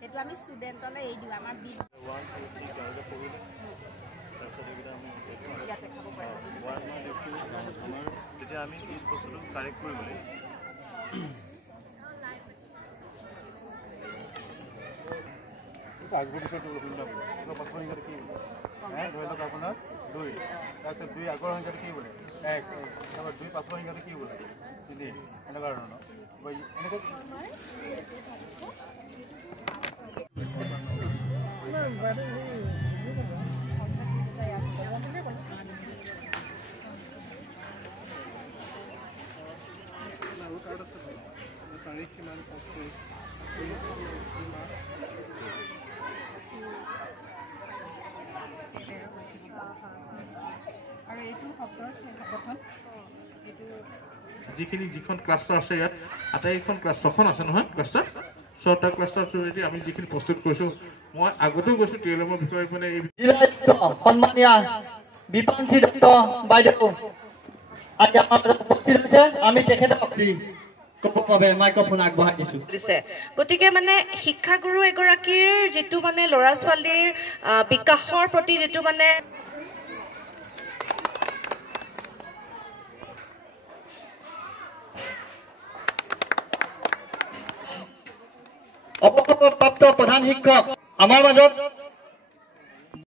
সেইটো আমি ষ্টুডেণ্টলৈ এৰি দিওঁ আমাৰ তেতিয়া আমি এই বস্তুটো কাৰেক্ট কৰিবলৈ আগৰ বিষয়টো পাঁচশ সংখ্যাটো কি বোলে ধৰি লওক আপোনাৰ 2 তাৰপিছত 2 আগৰ সংখ্যাটো কি বোলে 1 তাৰপৰা 2 পাঁচশ সংখ্যাটো কি বোলে 3 এনেকুৱা ধৰণৰ তাৰিখ কিমান 5 তাৰিখ যিখন ক্লাষ্টাৰ আছে ইয়াত আটাইখন ক্লাছ 6খন আছে নহয় ক্লাষ্টাৰ 6টা ক্লাষ্টাৰ জৰিয়তে আমি যিখিনি প্ৰস্তুত কৰিছোঁ মই আগতেও কৈছোঁ টিএলএমৰ বিষয়ে মানে এই সন্মানীয় বিপাঞ্চি দত্ত বাইদেউ আজি আমাৰ উপস্থিত হৈছে আমি তেখেতক মাইক্ৰফোন আগবঢ়াই দিছোঁ গতিকে মানে শিক্ষাগুৰু এগৰাকীৰ যিটো মানে ল'ৰা ছোৱালীৰ বিকাশৰ প্ৰতি যিটো মানে অৱসৰপ্ৰাপ্ত প্ৰধান শিক্ষক আমাৰ মাজত